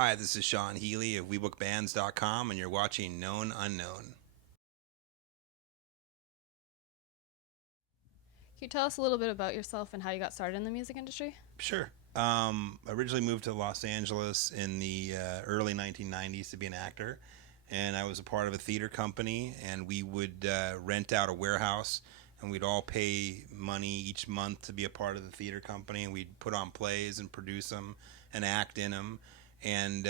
Hi, this is Sean Healy of WeBookBands.com, and you're watching Known Unknown. Can you tell us a little bit about yourself and how you got started in the music industry? Sure. I originally moved to Los Angeles in the early 1990s to be an actor, and I was a part of a theater company, and we would rent out a warehouse, and we'd all pay money each month to be a part of the theater company, and we'd put on plays and produce them and act in them. And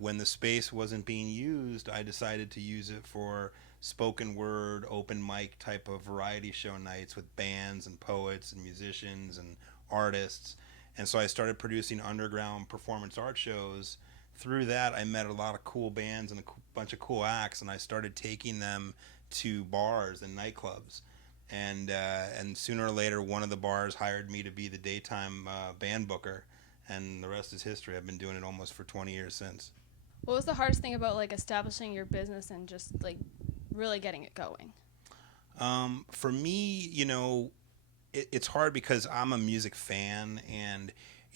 when the space wasn't being used, I decided to use it for spoken word, open mic type of variety show nights with bands and poets and musicians and artists. And so I started producing underground performance art shows. Through that, I met a lot of cool bands and a bunch of cool acts, and I started taking them to bars and nightclubs. And sooner or later, one of the bars hired me to be the daytime band booker, and the rest is history. I've been doing it almost for 20 years since. What was the hardest thing about establishing your business and just really getting it going? For me, it's hard because I'm a music fan, and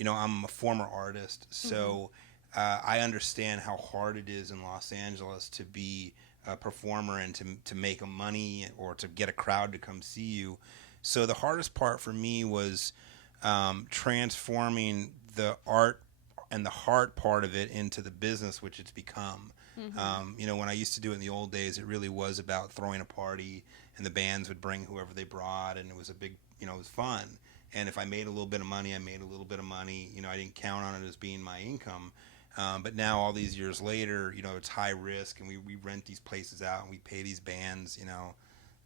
I'm a former artist, so I understand how hard it is in Los Angeles to be a performer and to make money or to get a crowd to come see you. So the hardest part for me was transforming the art and the heart part of it into the business, which it's become. When I used to do it in the old days, it really was about throwing a party, and the bands would bring whoever they brought, and it was a big, it was fun. And if I made a little bit of money, I made a little bit of money. I didn't count on it as being my income. But now, all these years later, it's high risk, and we rent these places out, and we pay these bands,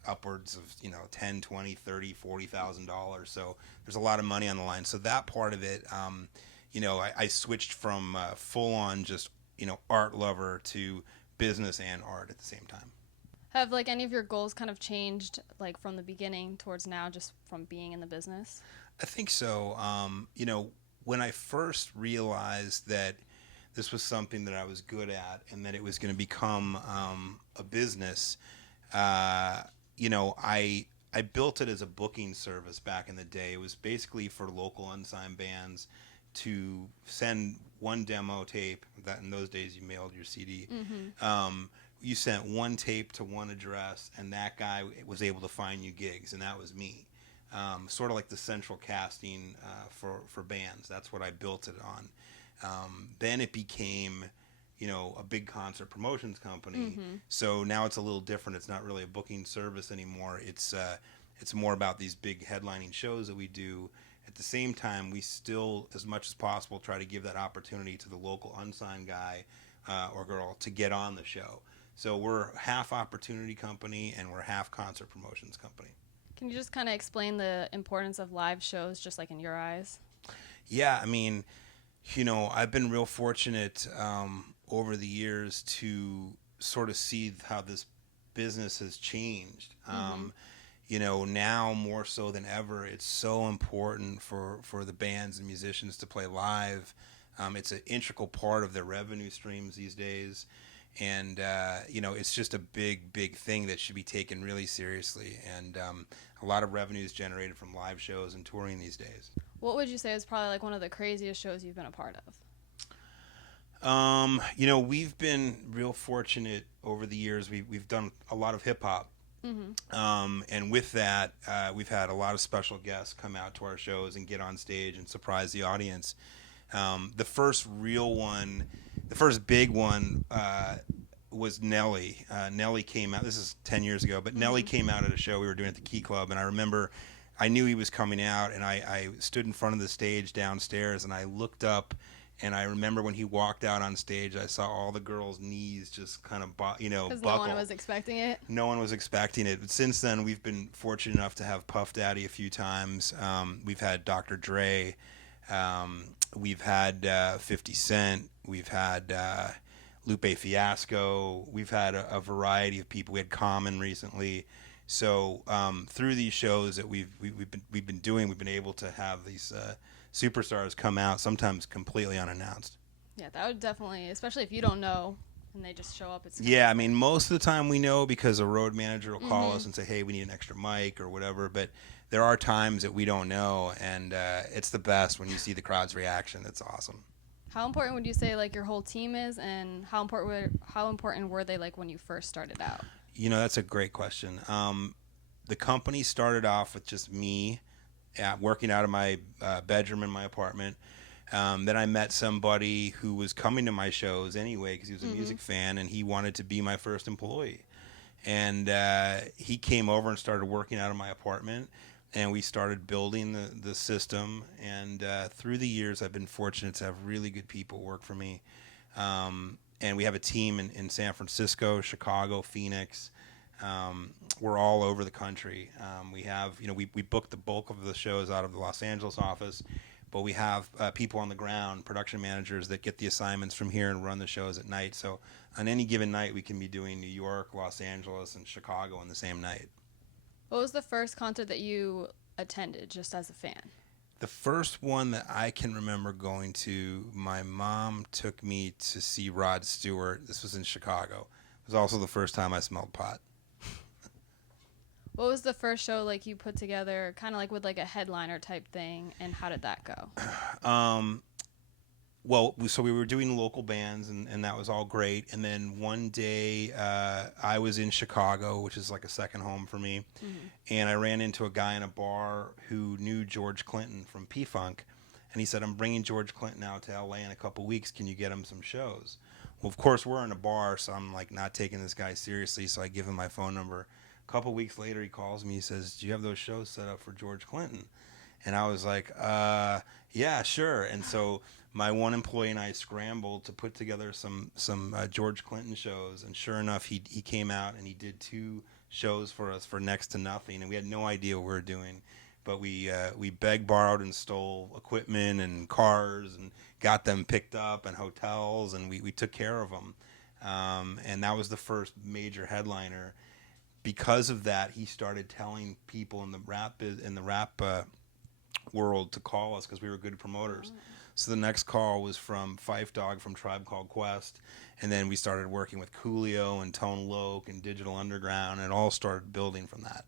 upwards of 10, 20, 30, $40,000. So there's a lot of money on the line. So that part of it, I switched from full on just art lover to business and art at the same time. Have any of your goals kind of changed from the beginning towards now, just from being in the business? I think so. When I first realized that this was something that I was good at and that it was going to become a business, I built it as a booking service back in the day. It was basically for local unsigned bands to send one demo tape. That in those days you mailed your CD. You sent one tape to one address, and that guy was able to find you gigs, and that was me. Sort of like the central casting for bands. That's what I built it on. Then it became a big concert promotions company. So now it's a little different. It's not really a booking service anymore. It's more about these big headlining shows that we do. At the same time, we still, as much as possible, try to give that opportunity to the local unsigned guy or girl to get on the show. So we're half opportunity company and we're half concert promotions company. Can you just kind of explain the importance of live shows, just in your eyes? Yeah, I mean, I've been real fortunate over the years to sort of see how this business has changed. Now more so than ever, it's so important for the bands and musicians to play live. It's an integral part of their revenue streams these days. And, it's just a big thing that should be taken really seriously. And a lot of revenue is generated from live shows and touring these days. What would you say is probably one of the craziest shows you've been a part of? We've been real fortunate over the years. We've done a lot of hip hop. And with that, we've had a lot of special guests come out to our shows and get on stage and surprise the audience. The first big one was Nelly. Nelly came out. This is 10 years ago, but Nelly came out at a show we were doing at the Key Club, and I remember I knew he was coming out, and I stood in front of the stage downstairs, and I looked up, and I remember when he walked out on stage, I saw all the girls' knees just kind of, buckle. Because no one was expecting it? No one was expecting it. But since then, we've been fortunate enough to have Puff Daddy a few times. We've had Dr. Dre. We've had 50 Cent. We've had Lupe Fiasco. We've had a variety of people. We had Common recently. So through these shows that we've been doing, we've been able to have these superstars come out, sometimes completely unannounced. Yeah, that would definitely, especially if you don't know and they just show up. Yeah, I mean, most of the time we know because a road manager will call us and say, hey, we need an extra mic or whatever. But there are times that we don't know, and it's the best when you see the crowd's reaction. It's awesome. How important would you say like your whole team is, and how important were they like when you first started out? That's a great question. The company started off with just me working out of my bedroom in my apartment. Then I met somebody who was coming to my shows anyway because he was a music fan, and he wanted to be my first employee. And he came over and started working out of my apartment, and we started building the system. And through the years, I've been fortunate to have really good people work for me. And we have a team in San Francisco, Chicago, Phoenix. We're all over the country. We have, we book the bulk of the shows out of the Los Angeles office, but we have people on the ground, production managers that get the assignments from here and run the shows at night. So on any given night, we can be doing New York, Los Angeles, and Chicago on the same night. What was the first concert that you attended just as a fan? The first one that I can remember going to, my mom took me to see Rod Stewart. This was in Chicago. It was also the first time I smelled pot. What was the first show like you put together, kind of like with like a headliner type thing, and how did that go? Well, so we were doing local bands, and that was all great. And then one day, I was in Chicago, which is like a second home for me, and I ran into a guy in a bar who knew George Clinton from P-Funk, and he said, "I'm bringing George Clinton out to L.A. in a couple weeks. Can you get him some shows?" Well, of course, we're in a bar, so I'm like not taking this guy seriously, so I give him my phone number. A couple weeks later, he calls me. He says, "Do you have those shows set up for George Clinton?" And I was like, "Yeah, sure." And so my one employee and I scrambled to put together some George Clinton shows. And sure enough, he came out and he did 2 shows for us for next to nothing. And we had no idea what we were doing, but we begged, borrowed, and stole equipment and cars and got them picked up and hotels, and we took care of them. And that was the first major headliner. Because of that, he started telling people in the rap world to call us because we were good promoters. So the next call was from Phife Dawg from Tribe Called Quest, and then we started working with Coolio and Tone Loc and Digital Underground, and it all started building from that.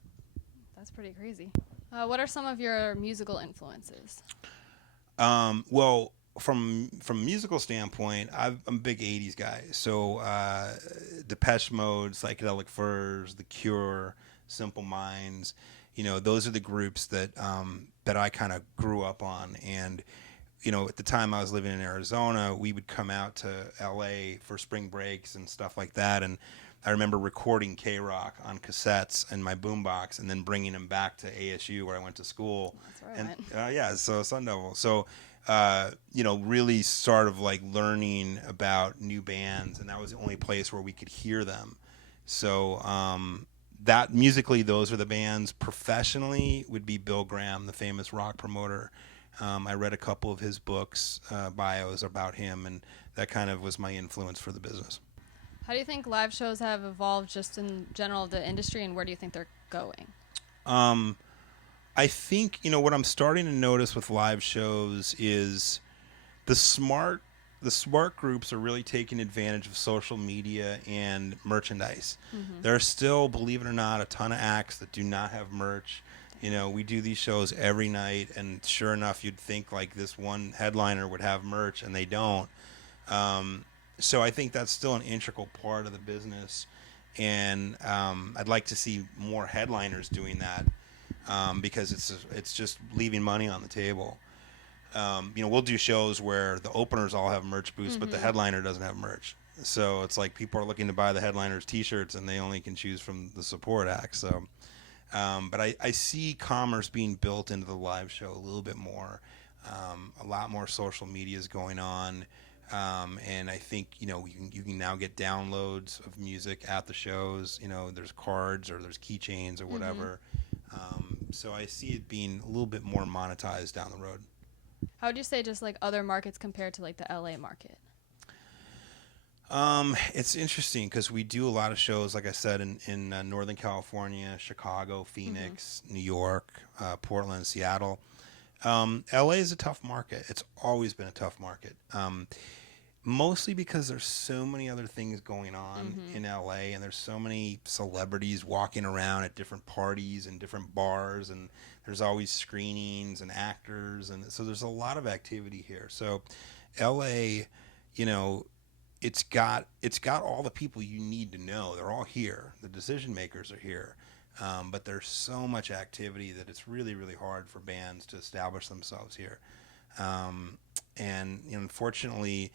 That's pretty crazy. What are some of your musical influences? Well, from a musical standpoint, I'm a big 80s guy. So Depeche Mode, Psychedelic Furs, The Cure, Simple Minds, those are the groups that I kind of grew up on. And, at the time I was living in Arizona, we would come out to LA for spring breaks and stuff like that. And I remember recording K-Rock on cassettes in my boombox and then bringing them back to ASU where I went to school. That's where I went. Yeah, so Sun Devil. So, really sort of like learning about new bands, and that was the only place where we could hear them. So that musically, those are the bands. Professionally would be Bill Graham, the famous rock promoter. I read a couple of his books, bios about him, and that kind of was my influence for the business. How do you think live shows have evolved just in general of the industry, and where do you think they're going? I think, what I'm starting to notice with live shows is the smart groups are really taking advantage of social media and merchandise. There are still, believe it or not, a ton of acts that do not have merch. We do these shows every night, and sure enough, you'd think like this one headliner would have merch, and they don't. So I think that's still an integral part of the business, and I'd like to see more headliners doing that. Because it's just leaving money on the table. We'll do shows where the openers all have merch booths, but the headliner doesn't have merch. So it's like people are looking to buy the headliner's T-shirts, and they only can choose from the support acts. So, but I see commerce being built into the live show a little bit more. A lot more social media is going on. And I think, you can now get downloads of music at the shows. There's cards or there's keychains or whatever. So I see it being a little bit more monetized down the road. How would you say just like other markets compared to like the LA market? It's interesting because we do a lot of shows, like I said, in Northern California, Chicago, Phoenix, New York, Portland, Seattle. LA is a tough market. It's always been a tough market. Mostly because there's so many other things going on in LA, and there's so many celebrities walking around at different parties and different bars, and there's always screenings and actors, and so there's a lot of activity here. So LA, you know, it's got all the people you need to know. They're all here. The decision makers are here. But there's so much activity that it's really, really hard for bands to establish themselves here. And unfortunately,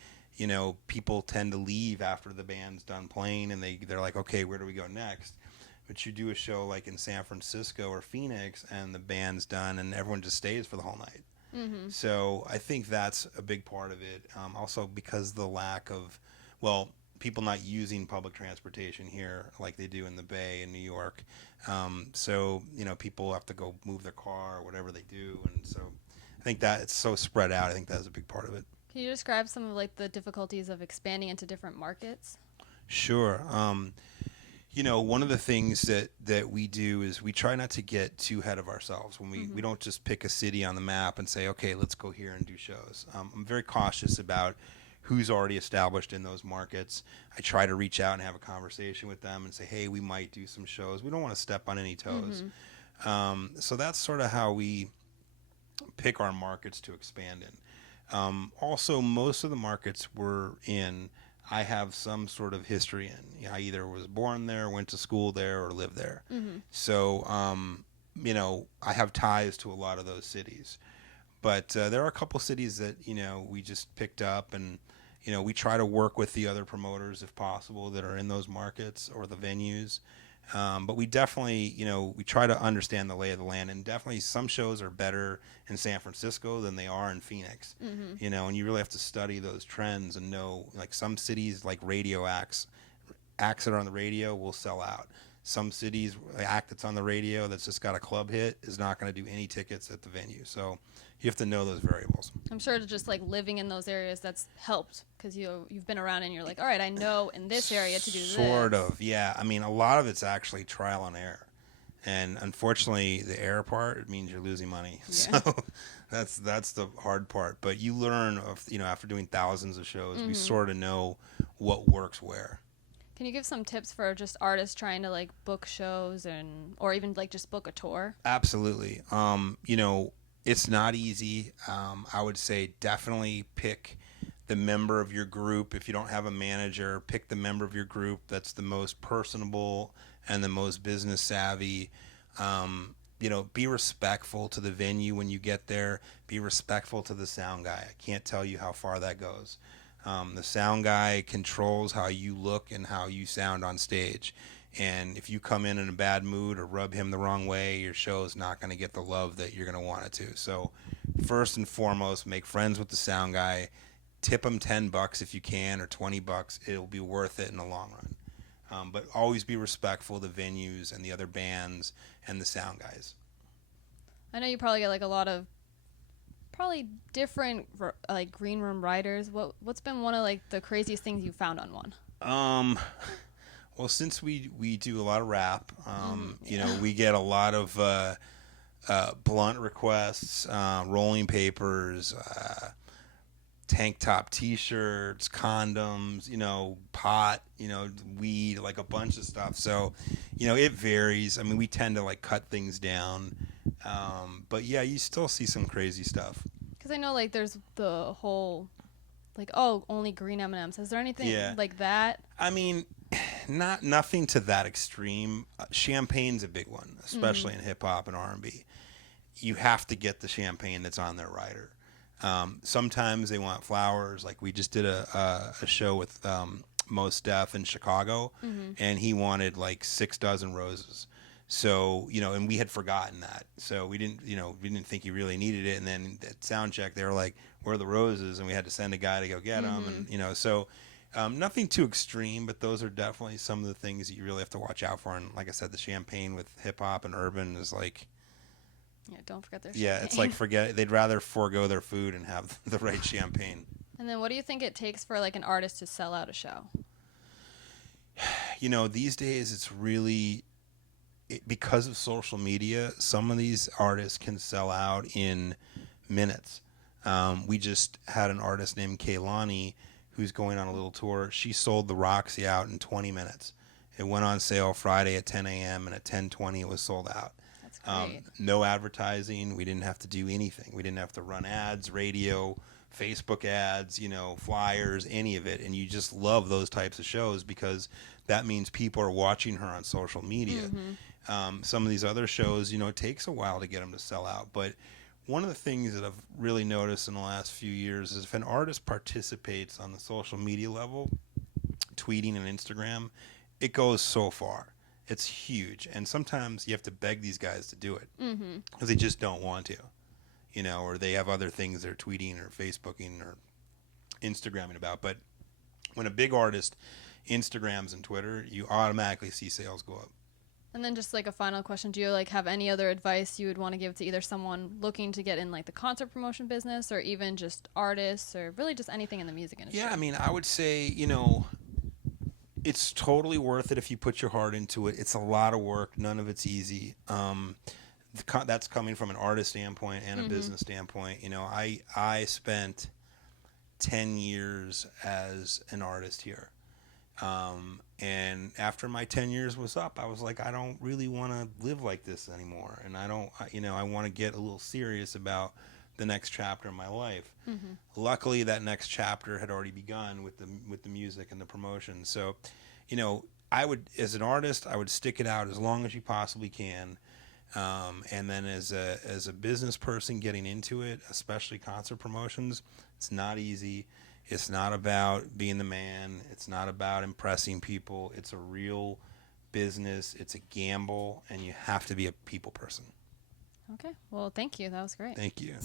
people tend to leave after the band's done playing, and they're like, okay, where do we go next? But you do a show like in San Francisco or Phoenix, and the band's done, and everyone just stays for the whole night. Mm-hmm. So I think that's a big part of it. Also, because the lack of, people not using public transportation here like they do in the Bay in New York. So people have to go move their car or whatever they do, and so I think that it's so spread out. I think that's a big part of it. Can you describe some of like the difficulties of expanding into different markets? Sure. One of the things that we do is we try not to get too ahead of ourselves. When we don't just pick a city on the map and say, okay, let's go here and do shows. I'm very cautious about who's already established in those markets. I try to reach out and have a conversation with them and say, hey, we might do some shows. We don't want to step on any toes. So that's sort of how we pick our markets to expand in. Also, most of the markets we're in, I have some sort of history in. I either was born there, went to school there, or lived there. So, I have ties to a lot of those cities. But there are a couple cities that, we just picked up, and, we try to work with the other promoters if possible that are in those markets or the venues. But we definitely, we try to understand the lay of the land, and definitely some shows are better in San Francisco than they are in Phoenix, and you really have to study those trends and know, like some cities, like radio acts that are on the radio will sell out. Some cities, an act that's on the radio that's just got a club hit is not going to do any tickets at the venue. So you have to know those variables. I'm sure it's just like living in those areas that's helped, because you've been around and you're like, all right, I know in this area to do this. Sort of, yeah. I mean, a lot of it's actually trial and error. And unfortunately, the error part, it means you're losing money. Yeah. So that's the hard part. But you learn, after doing thousands of shows, we sort of know what works where. Can you give some tips for just artists trying to like book shows or even like just book a tour? Absolutely. It's not easy. I would say definitely pick the member of your group. If you don't have a manager, pick the member of your group that's the most personable and the most business savvy. Be respectful to the venue when you get there. Be respectful to the sound guy. I can't tell you how far that goes. The sound guy controls how you look and how you sound on stage. And if you come in a bad mood or rub him the wrong way, your show is not going to get the love that you're going to want it to. So first and foremost, make friends with the sound guy. Tip him $10 if you can, or $20. It'll be worth it in the long run. But always be respectful of the venues and the other bands and the sound guys. I know you probably get like a lot of probably different like green room writers. What's been one of like the craziest things you found on one? Well, since we do a lot of rap, we get a lot of blunt requests, rolling papers, tank top T-shirts, condoms, pot, weed, like a bunch of stuff. So, it varies. I mean, we tend to like cut things down, but yeah, you still see some crazy stuff. Because I know like there's the whole like, oh, only green M&Ms. Is there anything like that? I mean, nothing to that extreme. Champagne's a big one, especially in hip hop and R&B. You have to get the champagne that's on their rider. Sometimes they want flowers. Like we just did a show with Mos Def in Chicago, and he wanted like 6 dozen roses. So, and we had forgotten that. So we didn't think he really needed it. And then at sound check, they were like, where are the roses? And we had to send a guy to go get them. And, so nothing too extreme, but those are definitely some of the things that you really have to watch out for. And like I said, the champagne with hip hop and urban is like, yeah, don't forget their champagne. Yeah, it's like they'd rather forego their food and have the right champagne. And then what do you think it takes for like an artist to sell out a show? These days it's really, because of social media, some of these artists can sell out in minutes. We just had an artist named Kaylani who's going on a little tour. She sold the Roxy out in 20 minutes. It went on sale Friday at 10 a.m. and at 10:20 it was sold out. Great. No advertising. We didn't have to do anything. We didn't have to run ads, radio, Facebook ads, flyers, any of it. And you just love those types of shows because that means people are watching her on social media. Some of these other shows, it takes a while to get them to sell out. But one of the things that I've really noticed in the last few years is if an artist participates on the social media level, tweeting and Instagram, it goes so far. It's huge. And sometimes you have to beg these guys to do it because they just don't want to, or they have other things they're tweeting or Facebooking or Instagramming about. But when a big artist Instagrams and Twitter, you automatically see sales go up. And then just like a final question, do you like have any other advice you would want to give to either someone looking to get in like the concert promotion business or even just artists or really just anything in the music industry? Yeah, I mean, I would say, it's totally worth it if you put your heart into it. It's a lot of work. None of it's easy. That's coming from an artist standpoint and a business standpoint. I spent 10 years as an artist here. And after my 10 years was up, I was like, I don't really want to live like this anymore. And I want to get a little serious about the next chapter of my life. Luckily, that next chapter had already begun with the music and the promotion. So, I would, as an artist, I would stick it out as long as you possibly can. And then as a business person getting into it, especially concert promotions, it's not easy. It's not about being the man. It's not about impressing people. It's a real business. It's a gamble, and you have to be a people person. Okay. Well, thank you. That was great. Thank you.